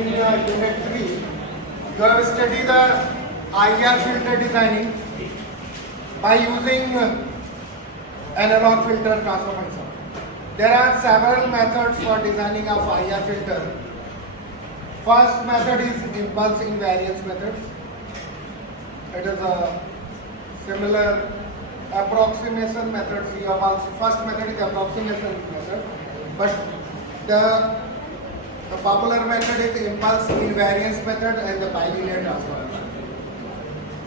in Unit 3, you have studied the IR filter designing by using analog filter transfer function. There are several methods for designing of IR filter. First method is impulse invariance method. It is a similar approximation method. First method is approximation method, but the popular method is impulse invariance method and the bilinear transfer.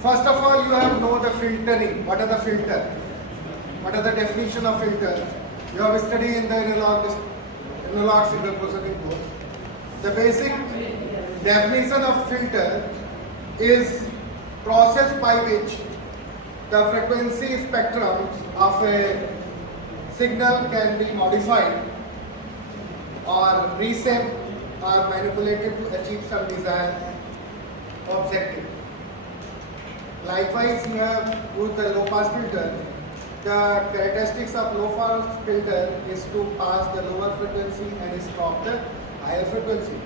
First of all, you have know the filtering. What are the filter? What are the definition of filter? You have studied in the analog signal processing course. The basic definition of filter is process by which the frequency spectrum of a signal can be modified or reshaped or manipulated to achieve some desired objective. Likewise, you have used the low pass filter. The characteristics of low pass filter is to pass the lower frequency and stop the higher frequency.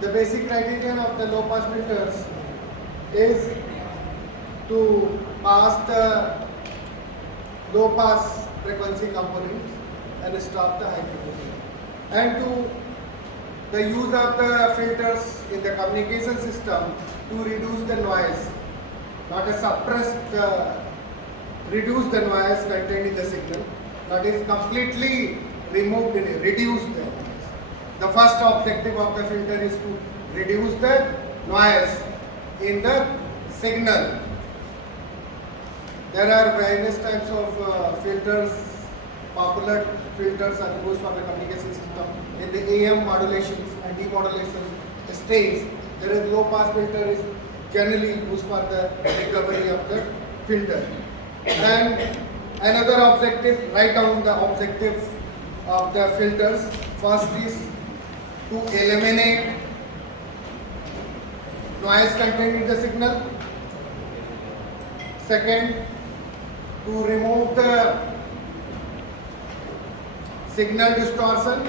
The basic criterion of the low pass filters is to pass the low pass frequency components and stop the high frequency. And to the use of the filters in the communication system to reduce the noise, not to suppress reduce the noise contained in the signal, but is completely removed and reduce the noise. The first objective of the filter is to reduce the noise in the signal. There are various types of filters. Popular filters are used for the communication system. In the AM modulations and demodulation stage, there is low pass filter is generally used for the recovery of the filter. And another objective, write down the objective of the filters. First is to eliminate noise contained in the signal. Second, to remove the signal distortion.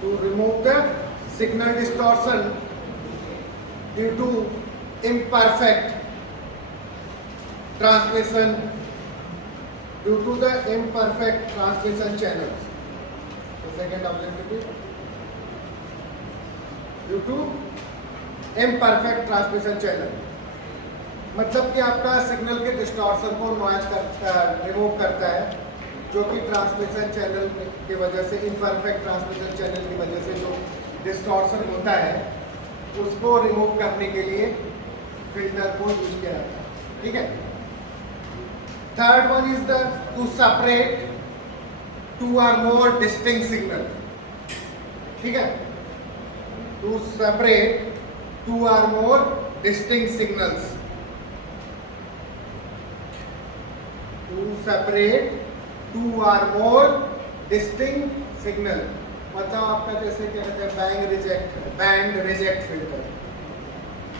To remove the signal distortion due to imperfect transmission, due to the imperfect transmission channels. The second objective is due to imperfect transmission channel. मतलब कि आपका सिग्नल के डिस्टॉर्शन को noise remove करता है, जो कि transmission channel की वजह से इम्परफेक्ट ट्रांसमिशन चैनल की वजह से जो डिस्टॉर्शन होता है उसको रिमूव करने के लिए फिल्टर को यूज किया जाता है. ठीक है. Third one is the to separate two or more distinct signal. ठीक है. To separate two or more distinct signals. To separate two or more distinct signal. मतलब आपका जैसे क्या कहते हैं band reject filter.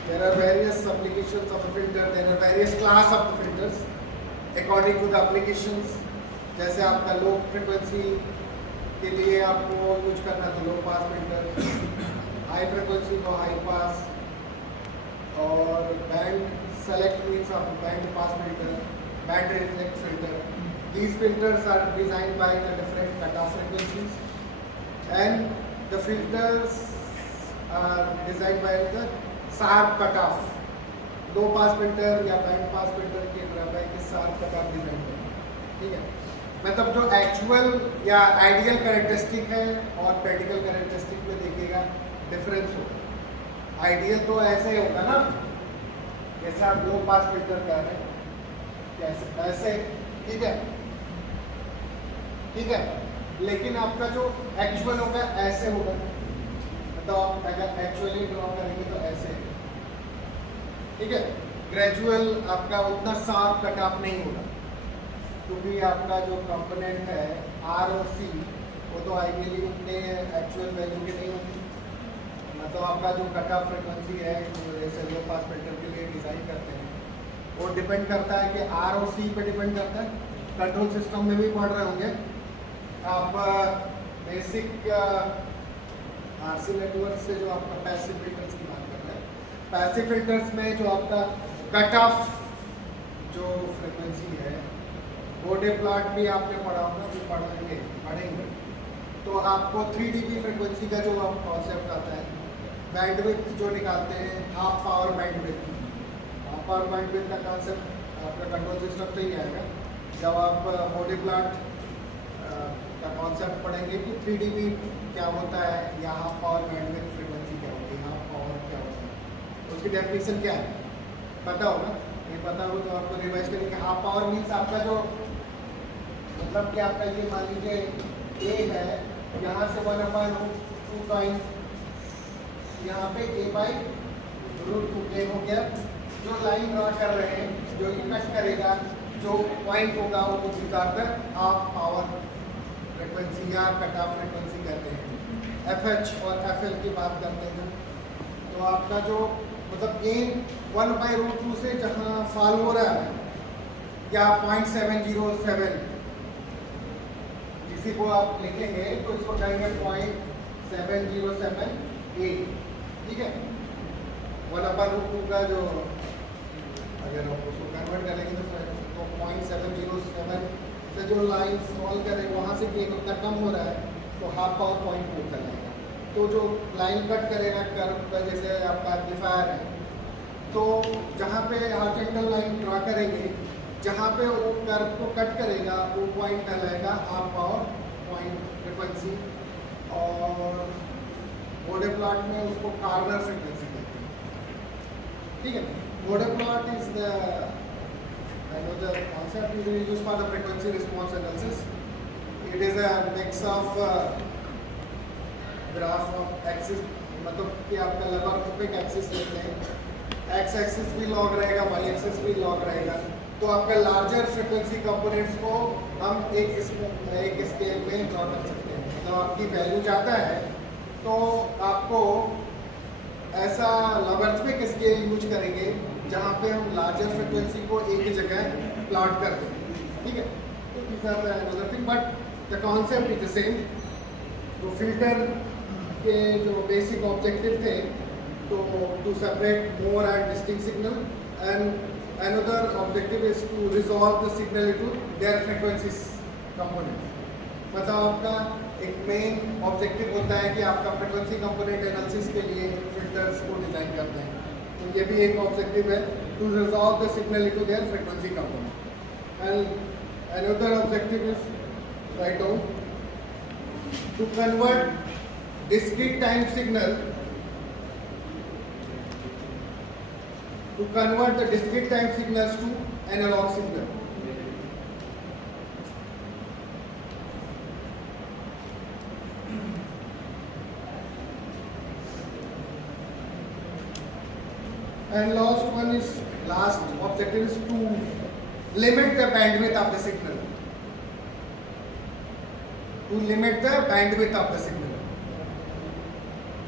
There are various applications of a filter. There are various class of the filters according to the applications. जैसे आपका low frequency के लिए आपको यूज करना तो low pass filter, high frequency को high pass, और band select means of band pass filter, band reject filter. These filters are designed by the different cutoff frequencies, and the filters are designed by the sharp cutoff. Low pass filter या band pass filter के बराबर के sharp cutoff design करें. ठीक है. मतलब जो एक्चुअल या आइडियल कैरेक्टरिस्टिक है और प्रैक्टिकल कैरेक्टरिस्टिक में देखिएगा डिफरेंस होगा. आइडियल तो ऐसे होगा ना, जैसे आप लो पास फिल्टर कर रहे हैं ऐसे. ठीक है. ठीक है. लेकिन आपका जो एक्चुअल होगा ऐसे होगा. तो आप अगर एक्चुअली ड्रॉ करेंगे तो ऐसे. ठीक है. ग्रेजुअल आपका उतना शार्प कट ऑफ नहीं होगा, क्योंकि आपका जो कंपोनेंट है आर और सी वो तो आइडियली उतने एक्चुअल वैल्यू के नहीं होती. मतलब आपका जो कट ऑफ फ्रिक्वेंसी है जैसे लो पास फिल्टर के लिए डिज़ाइन करते हैं वो डिपेंड करता है कि आर और सी पे डिपेंड करता है. कंट्रोल सिस्टम में भी पढ़ रहे होंगे आप बेसिक आरसी नेटवर्क से जो आपका पैसिव फिल्टर्स की बात करते हैं, पैसिव फिल्टर्स में जो आपका कट ऑफ जो फ्रिक्वेंसी है, बोडे प्लॉट भी आपने पढ़ा होगा, जो पढ़ेंगे तो आपको 3 dB फ्रिक्वेंसी का जो आप कॉन्सेप्ट आता है, बैंडविड्थ जो निकालते हैं, half power bandwidth. Half power bandwidth का कॉन्सेप्ट आपका कंट्रोल सिस्टम से ही आएगा जब आप बोडे प्लॉट का कॉन्सेप्ट पढ़ेंगे कि 3 dB क्या होता है या हाफ पावर बैंडविड्थ फ्रिक्वेंसी क्या होती है, हाफ पावर क्या होता है, उसकी डेफिनेशन क्या है पता होगा। नहीं पता हो तो आपको रिवाइज करेंगे। हाफ पावर मीन्स आपका जो मतलब कि आपका ये मान लीजिए ए है, यहाँ से 1/2 टाइम यहाँ पे a/√2 ए हो गया। जो लाइन ड्रा कर रहे हैं, जो ये कट करेगा, जो पॉइंट होगा वो किस हाफ पावर फ्रिक्वेंसी या कट ऑफ फ्रिक्वेंसी कहते हैं। FH और FL की बात करते हैं तो आपका जो मतलब गेन 1/√2 से जहाँ फॉल हो रहा है या 0.707 किसी को आप लिखेंगे तो इसको कहेंगे 0.707 A, ठीक है। 1/√2 का जो अगर आप उसको कन्वर्ट करेंगे तो 0.707 से जो लाइन फॉल करे वहाँ से गेन उतना कम हो रहा है तो हाफ पावर पॉइंट हो जाएगा। तो जो लाइन कट करेगा कर्व का, जैसे आपका एम्पलीफायर है, तो जहाँ पे हॉरिजॉन्टल लाइन ड्रा करेंगे, जहाँ पे वो कर्व को कट करेगा वो पॉइंट कहलाएगा हाफ पावर पॉइंट फ्रिक्वेंसी। और बोडे प्लॉट में उसको कॉर्नर फ्रिक्वेंसी कहते हैं, ठीक है। Bode plot is the another concept usually used for the frequency response analysis. It is a mix of graph of axis, मतलब कि आपका logarithmic axis लेते हैं, x एक्सिस भी लॉग रहेगा, y एक्सिस भी लॉग रहेगा। तो आपका लार्जर फ्रिक्वेंसी कंपोनेंट्स को हम एक स्केल में ड्रॉ कर सकते हैं। मतलब आपकी वैल्यू जाता है तो आपको ऐसा लॉगरिथमिक स्केल यूज करेंगे जहाँ पे हम लार्जर फ्रिक्वेंसी को एक ही जगह प्लॉट कर दें, ठीक है। तो these are another thing, but the concept is the same। तो फिल्टर के जो बेसिक ऑब्जेक्टिव थे तो to separate more and distinct signal, and another objective is to resolve the signal into their frequencies component. मतलब आपका एक main objective होता है कि आपका फ्रिक्वेंसी कंपोनेंट एनालिसिस के लिए फिल्टर्स को डिजाइन करते हैं। तो ये भी एक ऑब्जेक्टिव है, to resolve the signal into their frequency component. And another objective is right down to convert discrete time signal, to convert the discrete time signals to analog signal. And last objective is to limit the bandwidth of the signal. To limit the bandwidth of the signal.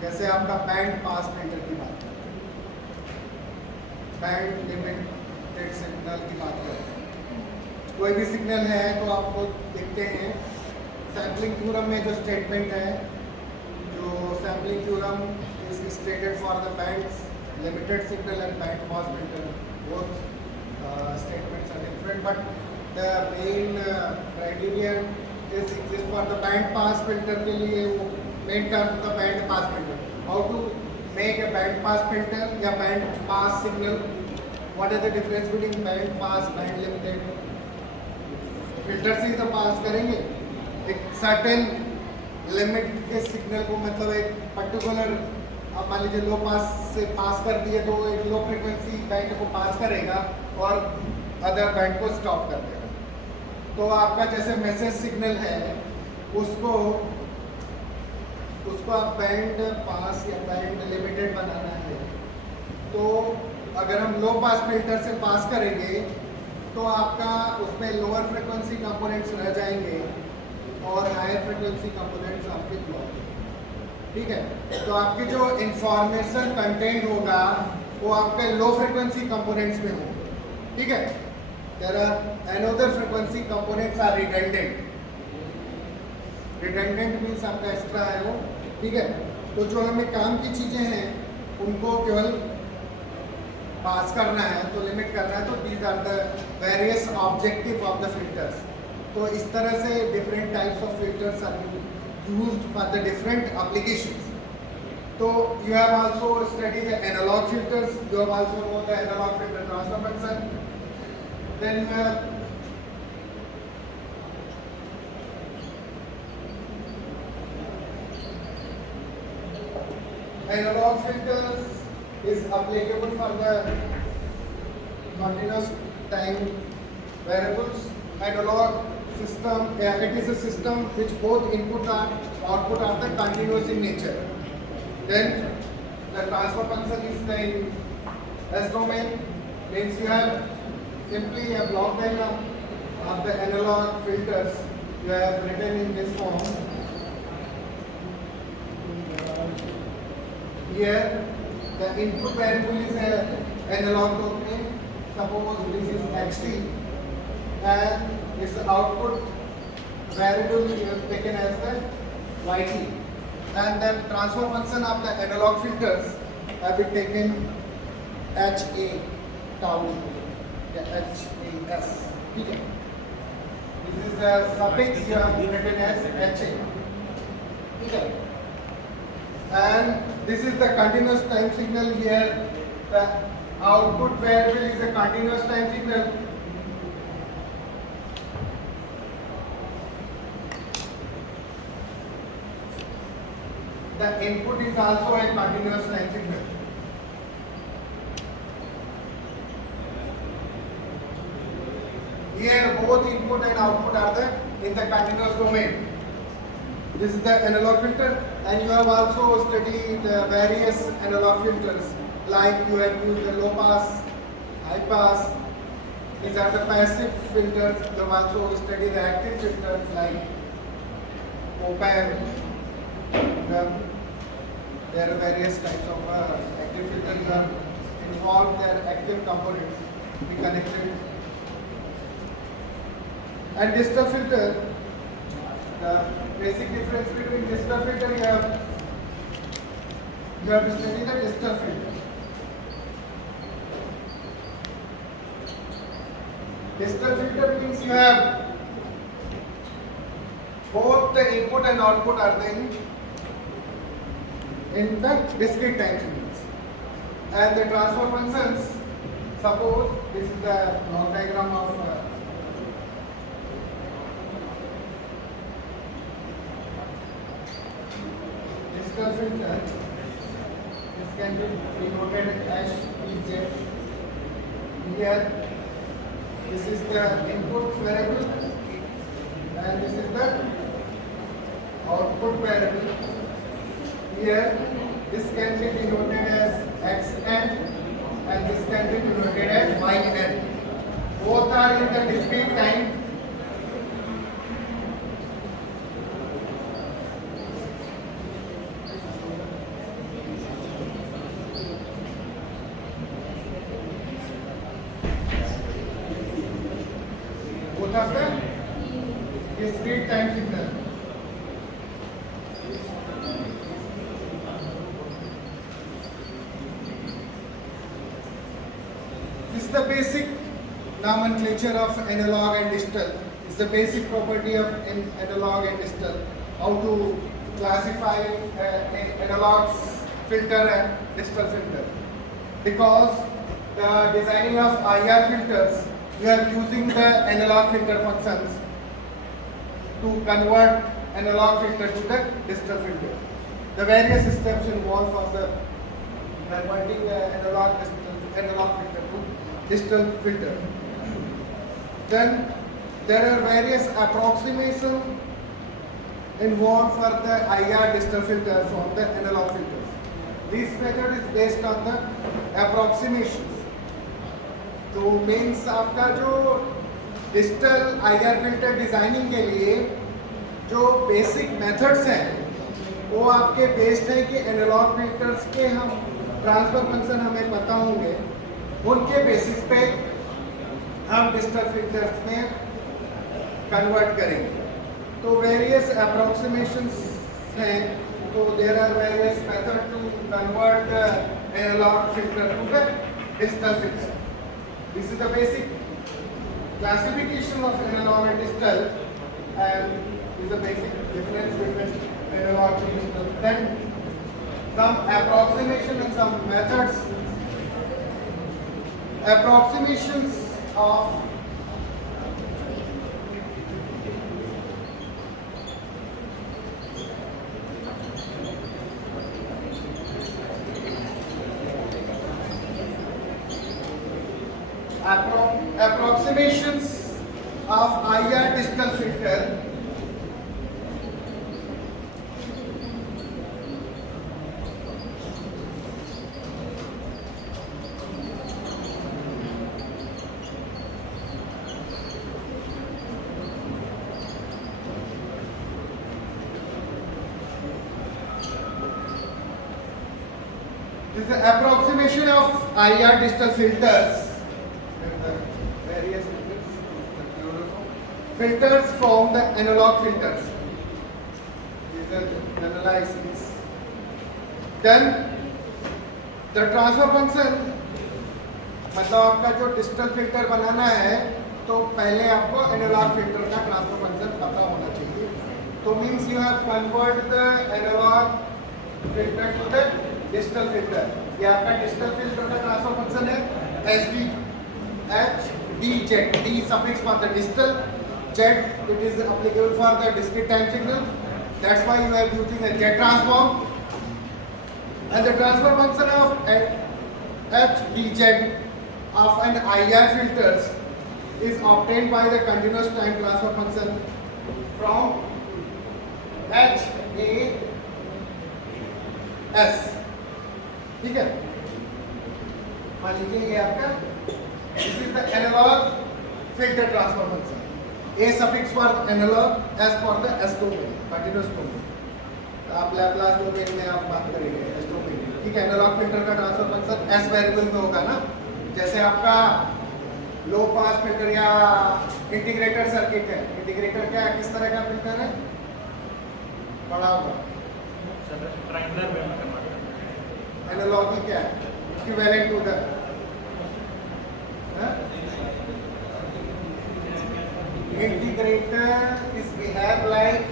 जैसे आपका band pass filter की बात करते हैं, band limited signal की बात करते हैं। कोई भी सिग्नल है तो आपको देखते हैं सैम्पलिंग थ्योरम में जो स्टेटमेंट है, जो sampling theorem is stated for the bands limited signal and band pass filter, both statements are different, but the main criterion is exist for the band pass filter के लिए वो main term of the band pass filter. How to make a band pass filter या band pass signal? What is the difference between band pass, band limited? Filter से ही तो पास करेंगे एक certain limit के सिग्नल को, मतलब एक पर्टिकुलर आप मान लीजिए लो पास से पास कर दिए तो एक लो फ्रिक्वेंसी बैंड को पास करेगा और अदर बैंड को स्टॉप कर देगा। तो आपका जैसे मैसेज सिग्नल है उसको आप बैंड पास या बैंड लिमिटेड बनाना है, तो अगर हम लो पास फिल्टर से पास करेंगे तो आपका उसमें लोअर फ्रिक्वेंसी कंपोनेंट्स रह जाएंगे और हायर फ्रिक्वेंसी कंपोनेंट्स आपके ब्लॉक, ठीक है। तो आपकी जो इंफॉर्मेशन कंटेंट होगा वो आपके लो फ्रिक्वेंसी कंपोनेंट्स में होगा, ठीक है। There are another frequency components are redundant, redundant means आपका एक्स्ट्रा है वो, ठीक है। तो जो हमें काम की चीज़ें हैं उनको केवल पास करना है, तो लिमिट करना है, तो these are the various objective of the filters. तो इस तरह से different types of filters are used for the different applications. तो you have also studied the analog filters. You have also know the analog filter transfer function. Then you have analog filters is applicable for the continuous time variables. Analog system, it is a system which both input and output are the continuous in nature. Then the transfer function is the S domain, means you have simply a block diagram of the analog filters you have written in this form. Here the input variable is an analog domain. Suppose this is xt and this output variable you have taken as the yt. And then transfer function of the analog filters have been taken HA tau, HAS. Okay. This is the suffix you have written as HA. Okay. And this is the continuous time signal here. The output variable is a continuous time signal. The input is also a continuous time signal. Here both input and output are in the continuous domain. This is the analog filter, and you have also studied the various analog filters, like you have used the low pass, high pass. These are the passive filters. You have also studied the active filters like op-amp. There are various types of active filters that involve their active components to be connected. And digital filter, the basic difference between digital filter, you have to study the digital filter. Digital filter means you have both the input and output are there in the discrete time signals. And the transfer functions, suppose this is the block diagram of digital filter. This can be denoted as PZ. Here, this is the input variable and this is the output variable. Here, this can be denoted as xn and this can be denoted as yn. Both are in the discrete time. Both are the discrete time signal. This is the basic nomenclature of analog and digital. It's the basic property of analog and digital. How to classify analog filter and digital filter. Because the designing of IR filters, you are using the analog filter functions to convert analog filter to the digital filter. The various steps involved for the converting the analog filter to digital filter. Then there are various approximations involved for the IR digital filter from the analog filters. This method is based on the approximations. तो मीन्स आपका जो digital IR filter designing के लिए जो basic methods हैं वो आपके बेस्ड हैं कि एनालॉग फिल्टर्स के हम ट्रांसफर फंक्शन हमें पता होंगे, उनके बेसिस पे हम डिजिटल फिल्टर्स में कन्वर्ट करेंगे। तो वेरियस अप्रोक्सीमेशंस हैं, तो there are various method to convert analogue filter to the digital filter. This is the basic classification of analog and digital, and is the basic difference between analog and digital. Then some approximation and some methods. Approximations of approximations of IR digital filter. This is the approximation of IR digital filters. Various filters from the analog filters. These are the analysis. Then the transfer function, मतलब आपका जो digital filter बनाना है तो पहले आपको analogue filter का transfer function पता होना चाहिए. तो means you have convert the analogue filter to the digital filter. ये आपका डिजिटल फिल्टर का ट्रांसफर फंक्शन है H D Z. D suffix for the digital, Z it is applicable for the discrete time signal. That's why you are using a Z transform. And the transfer function of h d z of an IR filters is obtained by the continuous time transfer function from h a s. ठीक है, मान लीजिए ये आपका this is the analogue filter transfer function. A suffix for analog, S for the S domain, continuous domain. आप Laplace domain में आप बात करेंगे S डोमेन. ठीक है, एनालॉग फिल्टर का ट्रांसफर फंक्शन S वेरिएबल में होगा ना. जैसे आपका लो पास फिल्टर या इंटीग्रेटर सर्किट है. इंटीग्रेटर क्या है, किस तरह का फिल्टर है, बड़ा होगा. ट्रायंगुलर वे में कन्वर्ट करना. एनालॉग ही क्या है, equivalent to the integrator is behave like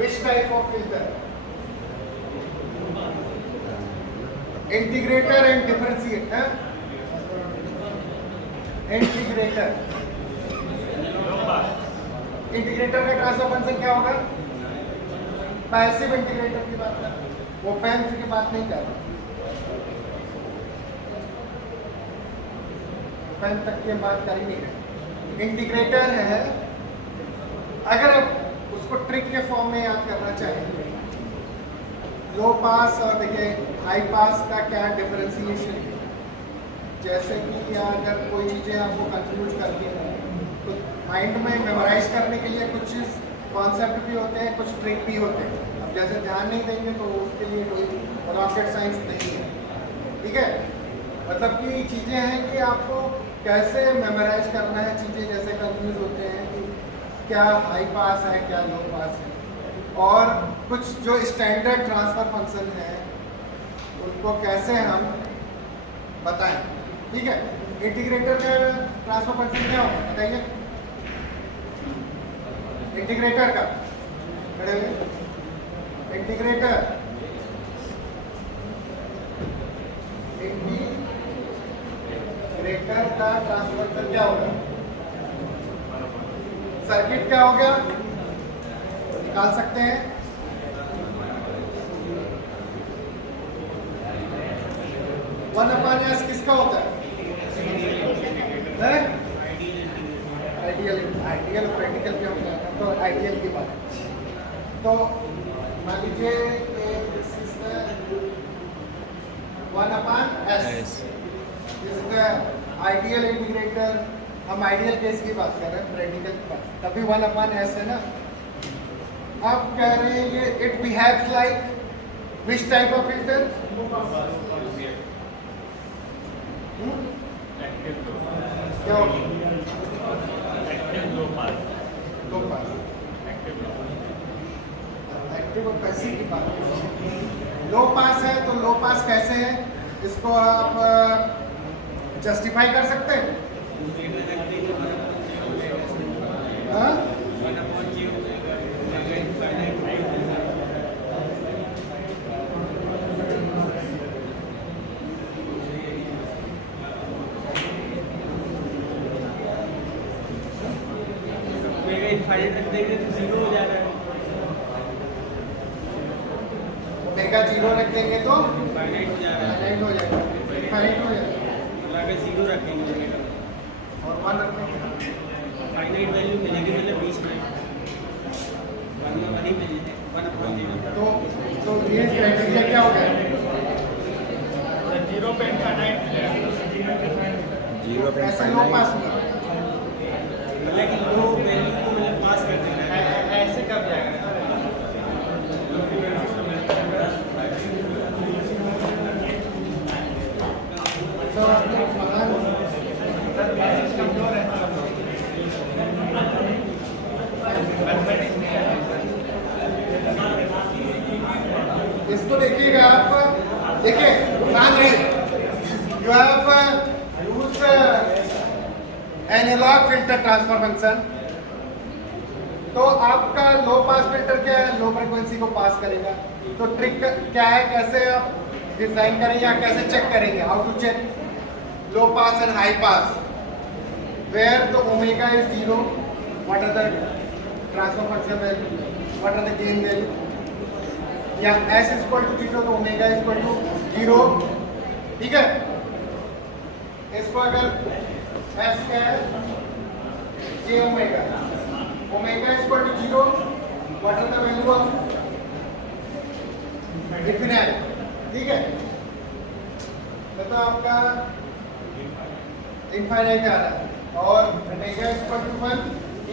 which type of filter? Integrator and differentiator. Integrator. Integrator का ट्रांसफर फंक्शन क्या होगा? पैसिव इंटीग्रेटर की बात कर, ओपैम्प की बात नहीं कर रहा. ओपैम्प तक की बात कर ही नहीं रहे. इंटीग्रेटर है, अगर आप उसको ट्रिक के फॉर्म में याद करना चाहेंगे, लो पास और देखिए हाई पास का क्या डिफरेंशिएशन है. जैसे कि अगर कोई चीज़ें आपको कंफ्यूज करती हैं तो माइंड में मेमोराइज करने के लिए कुछ कॉन्सेप्ट भी होते हैं, कुछ ट्रिक भी होते हैं. अब जैसे ध्यान नहीं देंगे तो उसके लिए कोई रॉकेट साइंस नहीं है. ठीक है, मतलब कि चीज़ें हैं कि आपको कैसे मेमोराइज करना है चीज़ें. जैसे कंफ्यूज होते हैं कि क्या हाई पास है क्या लो पास है, और कुछ जो स्टैंडर्ड ट्रांसफर फंक्शन है उनको कैसे हम बताएं. ठीक है, इंटीग्रेटर का ट्रांसफर फंक्शन क्या होगा बताइए. इंटीग्रेटर का खड़े हुए, इंटीग्रेटर इंटीग्रेटर का ट्रांसफर फंक्शन क्या होगा. सर्किट क्या हो गया, निकाल सकते हैं. वन अपॉन एस किसका होता है, आइडियल. आइडियल प्रैक्टिकल क्या होता है, तो आइडियल की बात. तो मान लीजिए one upon S ideal integrator. हम आइडियल केस की बात कर रहे हैं, प्रैक्टिकल की बात. तभी वन अपॉन एस है ना. आप कह रहे हैं ये it behaves like which type of filter. क्या होगा, एक्टिव लो पास. लो पास. देखो पैसे की बात, लो पास है तो लो पास कैसे है, इसको आप जस्टिफाई कर सकते हैं? हाँ? ओमेगा जीरो रख देंगे तो फाइनाइट हो जा रहा है। फाइनाइट हो जाएगा, फाइनाइट हो जाएगा। अगर जीरो रखेंगे ओमेगा और वन रखेंगे फाइनाइट वैल्यू मिलेगी मतलब बीच में वन में वही मिलेगी वन अपॉन जीरो। तो ये क्राइटेरिया क्या हो गया? जीरो पे इनफाइनाइट जीरो पे ऐसे लो पास में मतलब कि लो वैल्यू को मतलब पास कर देना है। ऐसे कब जाएगा? तो आपने महान कमजोर है इसको देखिएगा आप, देखिए ध्यान रहे, you have used analogue filter transfer function. तो आपका लो पास फिल्टर क्या है? लो फ्रीक्वेंसी को पास करेगा। तो ट्रिक क्या है, कैसे आप डिजाइन करेंगे या कैसे चेक करेंगे? How to check low pass and high pass? Where the omega is zero, what are the transfer function value, what are the gain value? या s is equal to zero तो omega is equal to zero, ठीक है? इसको अगर s क्या है, j omega, omega is equal to zero, what are the value of infinity, ठीक है? तो आपका इनफाइनाइट आ रहा है और omega is equal to 1,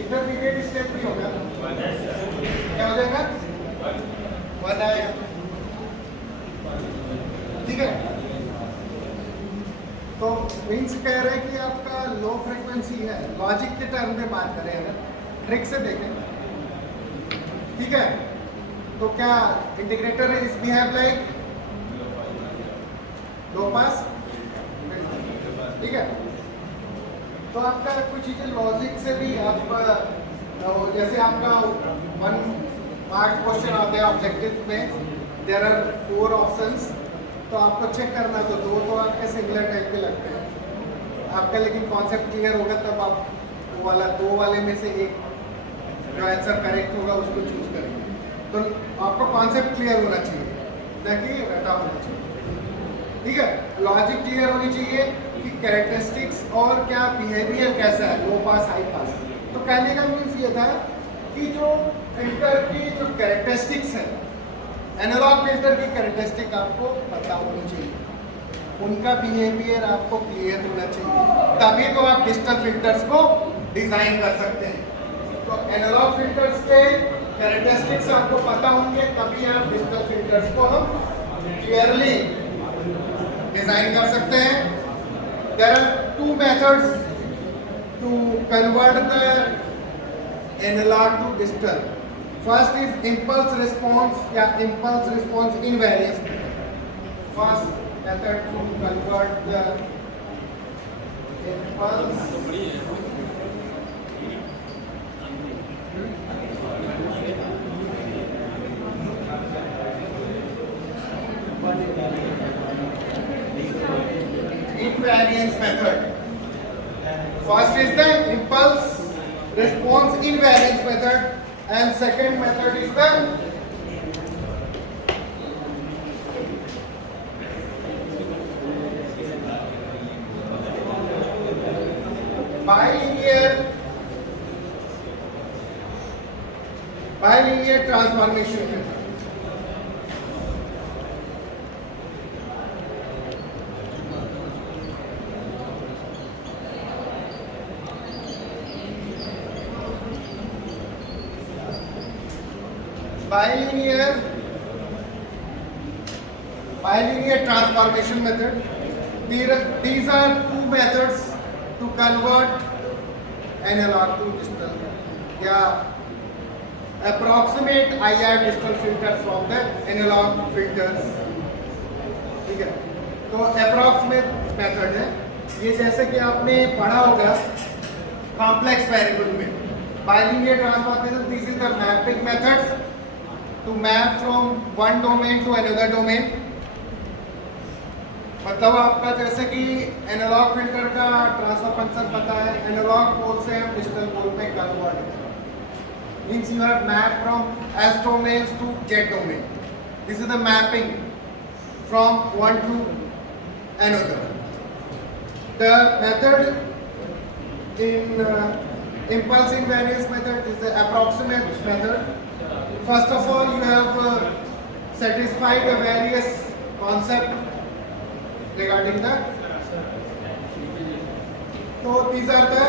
intermediate stage भी होगा, क्या हो जाएगा? 1 आएगा, ठीक है? तो मीन्स कह रहे हैं कि आपका लो फ्रीक्वेंसी है, लॉजिक के टर्म में बात करें अगर, ट्रिक से देखें, ठीक है? तो क्या integrator is behave like low पास, ठीक है? तो आपका कुछ चीजें लॉजिक से भी आप जैसे आपका 1 मार्क क्वेश्चन आते हैं ऑब्जेक्टिव में, देयर आर 4 ऑप्शंस, तो आपको चेक करना तो दो आपके सिमिलर टाइप के लगते हैं आपका, लेकिन कॉन्सेप्ट क्लियर होगा तब आप वो वाला 2 वाले में से एक जो आंसर करेक्ट होगा उसको चूज करेंगे। तो आपको कॉन्सेप्ट क्लियर होना चाहिए, ना कि रटा होना चाहिए, ठीक है? लॉजिक क्लियर होनी चाहिए कि कैरेक्टरिस्टिक्स और क्या बिहेवियर कैसा है, लो पास हाई पास। तो कहने का मीन्स ये था कि जो फिल्टर की जो कैरेक्टरिस्टिक्स है, एनालॉग फिल्टर की कैरेक्टरिस्टिक आपको पता होनी चाहिए, उनका बिहेवियर आपको क्लियर होना चाहिए, तभी तो आप डिजिटल फिल्टर्स को डिजाइन कर सकते हैं। तो एनालॉग फिल्टर्स के कैरेक्टरिस्टिक्स आपको पता होंगे, तभी आप डिजिटल फिल्टर्स को हम क्लियरली डिजाइन कर सकते हैं। There are 2 methods to convert the analog to digital. First is impulse response या impulse response invariance. First method to convert the impulse invariance method. First is the impulse response invariance method, and second method is the bilinear transformation method. Bilinear transformation method. These are 2 methods to convert analog to digital. या approximate IR digital filters from the analog filters. ठीक है, तो approximate method है ये, जैसे कि आपने पढ़ा होगा complex variable में bilinear transformation. This is the mapping methods to map from one domain to another domain. मतलब आपका जैसे कि एनालॉग फिल्टर का ट्रांसफर फंक्शन पता है, एनालॉग पोल से हम डिजिटल पोल में कन्वर्ट करें, means you have map from S domains to Z domain. This is the mapping from one to another. The method in impulse invariance method is the approximate method. First of all, you have satisfied the various concepts regarding that. So these are the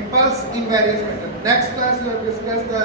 impulse invariance method. Next class we will discuss the